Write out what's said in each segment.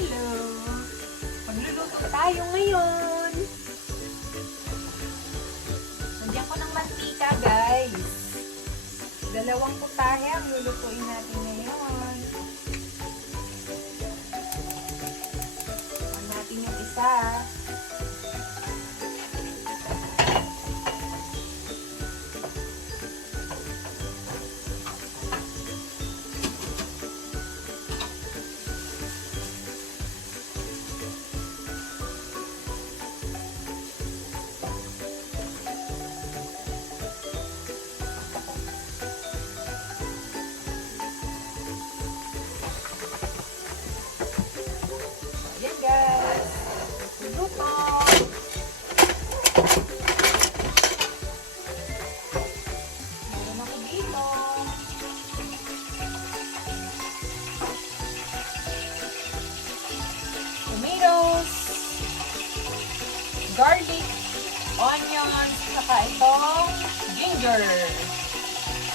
Hello! Magluluto tayo ngayon. Nandiyan ko ng mantika, guys. 2 putahe ang lulutuin natin ngayon. Ayan natin yung isa. Garlic, onions, saka itong ginger.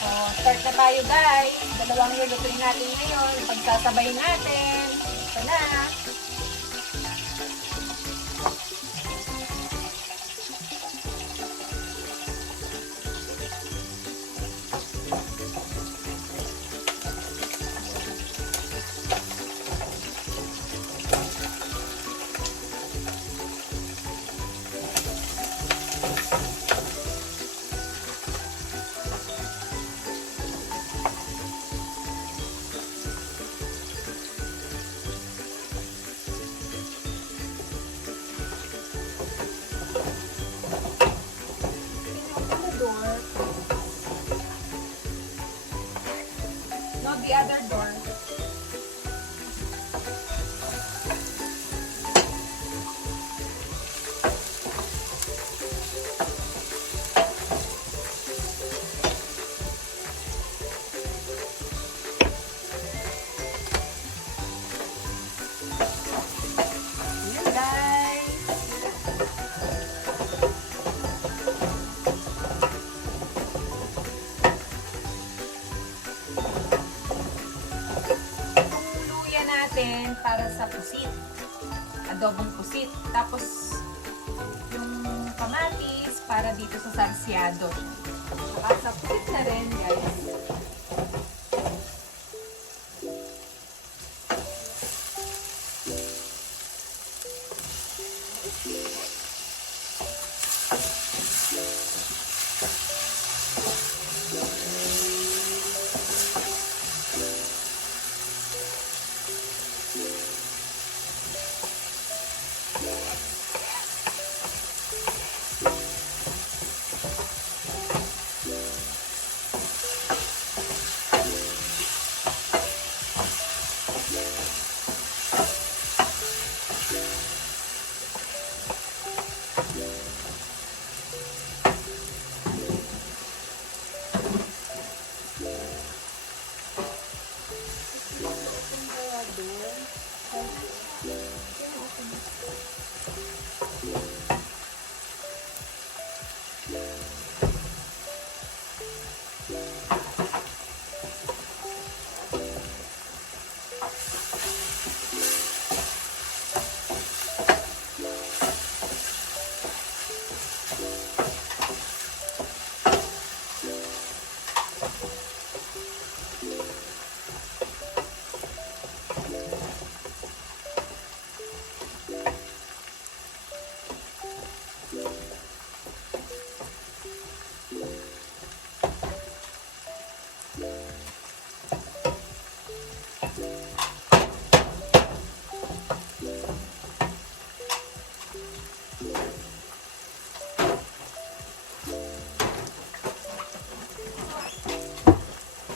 So, start na tayo guys. 2 lulutuin natin ngayon. Pagsasabayin natin. Ito na. The other door. Ayan guys. Para sa pusit, adobong pusit. Tapos yung kamatis para dito sa sarsyado. Saka sa pusit na rin guys.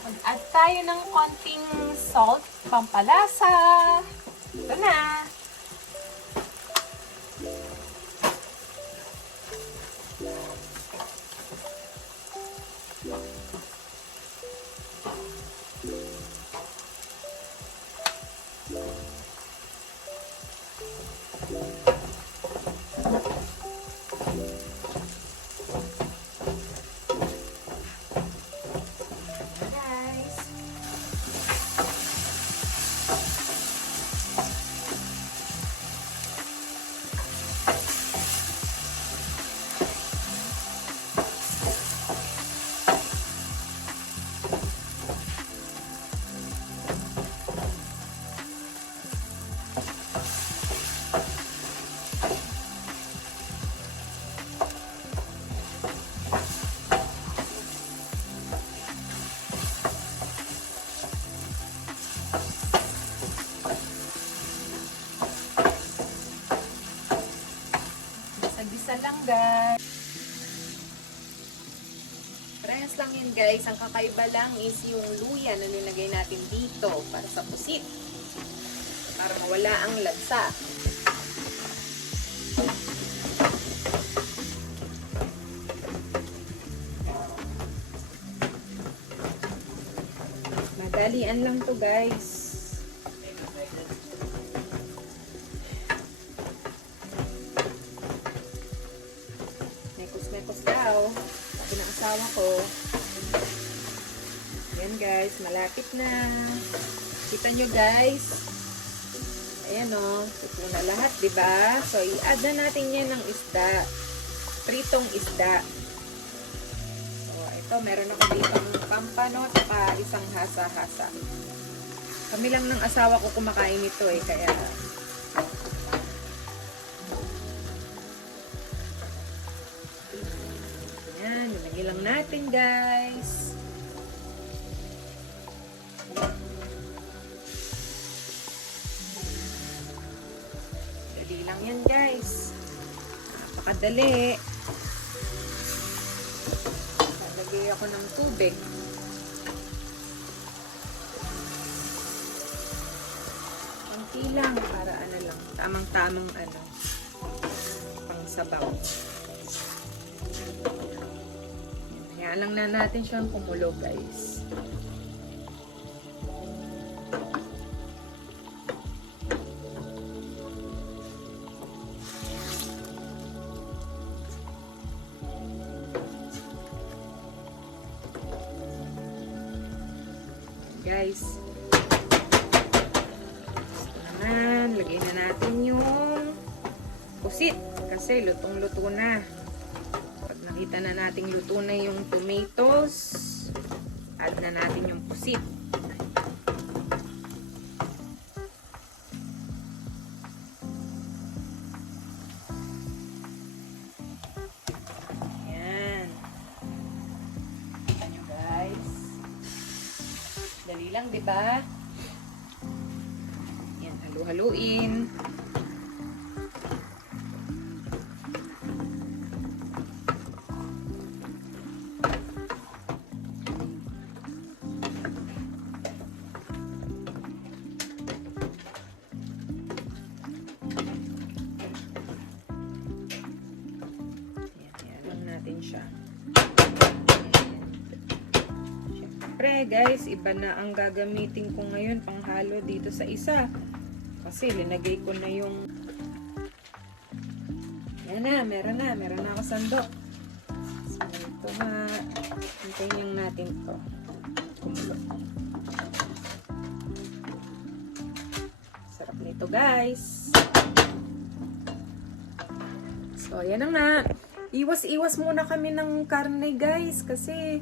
Mag-add tayo ng konting salt, pampalasa. Ito na. Isa lang guys. Parehas lang yun guys. Ang kakaiba lang is yung luya na nilagay natin dito para sa pusit. Para mawala ang lansa. Madalian lang to guys. Mekos daw. Sabi ng asawa ko. Ayan guys, malapit na. Kita nyo guys. Ayan o. Ito na lahat, diba? So, i-add na natin yan ng isda. Pritong isda. So, ito, meron ako dito ng pampanot pa isang hasa-hasa. Kami lang ng asawa ko kumakain ito eh, kaya ilagay lang natin guys. Dali lang yan guys. Napakadali. Lalagay ako ng tubig. Konti lang para ano lang. Tamang-tamang ano. Pang sabaw. Kaya lang na natin siyang kumulo guys. Guys. Ito naman. Lagyan na natin yung pusit. Kasi lutong-luto na. Nakita na nating luto na yung tomatoes. Add na natin yung pusit. Ayan. Kita nyo guys. Dali lang, diba? Ayan, halu-haluin. Siya. Siyempre guys, iba na ang gagamitin ko ngayon panghalo dito sa isa. Kasi linagay ko na yung yan na, meron na ako sandok. So ito nga, hintayin lang natin to kumulo. Sarap nito guys. So yan na nga. Iwas-iwas muna kami ng karne guys kasi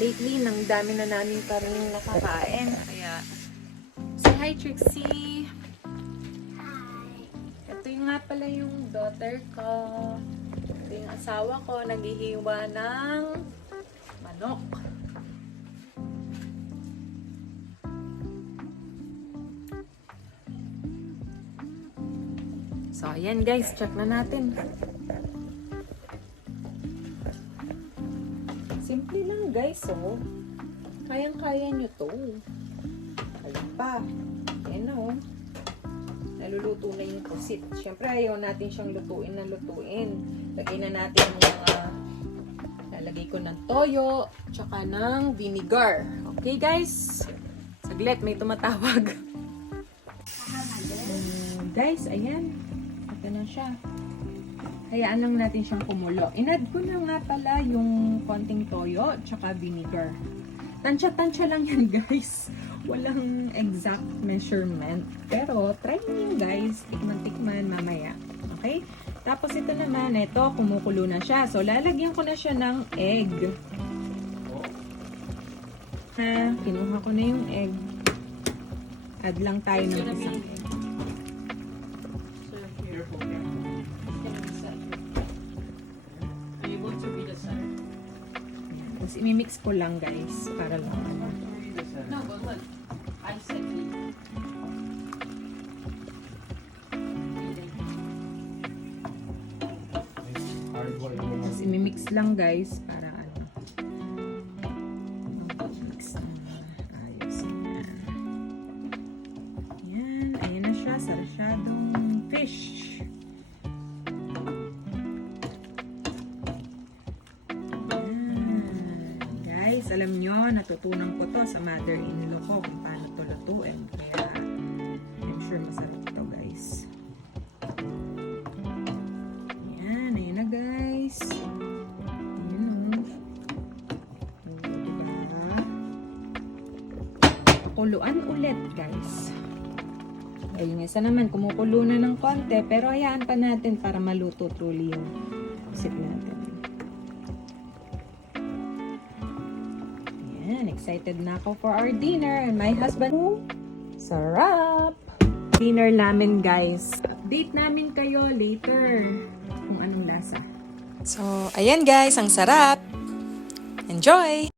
lately nang dami na namin karne nakakain. Kaya say hi Trixie. Hi. Ito yung nga pala yung daughter ko. Ito yung asawa ko naghihiwa ng manok. So ayan guys, check na natin. Simple lang guys, oh. Kayang-kaya nyo to. Ayan pa. Ayan na, oh. Naluluto na yung pusit. Siyempre, ayaw natin siyang lutuin na lutuin. Lagay na natin yung mga lalagay ko ng toyo, tsaka ng vinegar. Okay, guys? Saglit, may tumatawag. Guys, ayan. Ito na siya. Hayaan lang natin siyang kumulo. Inad ko na nga pala yung konting toyo tsaka vinegar. Tansya-tansya lang yan guys. Walang exact measurement. Pero try nyo guys. Tikman-tikman mamaya. Okay? Tapos ito naman, ito kumukulo na siya. So lalagyan ko na siya ng egg. Ha? Kinuha ko na yung egg. Add lang tayo ng isang egg. imimix ko lang guys. Para lang ano. No, but look. I said we. Tapos imimix lang guys. Para ano. Mix na ayos. Yan. Ayan na siya. Sarsyadong fish. Guys, alam nyo, natutunan ko to sa mother-in-law ko kung paano to lutuin. Kaya, I'm sure masarap to guys. Ayan na guys. Ayan o. Diba? Kuluan ulit guys. Ayun, isa naman, kumukulo na ng konti. Pero hayaan pa natin para maluto truly yung sit natin. Ayan, excited na ako for our dinner. And my husband, sarap! Dinner namin, guys. Update namin kayo later kung anong lasa. So, ayan guys, ang sarap. Enjoy!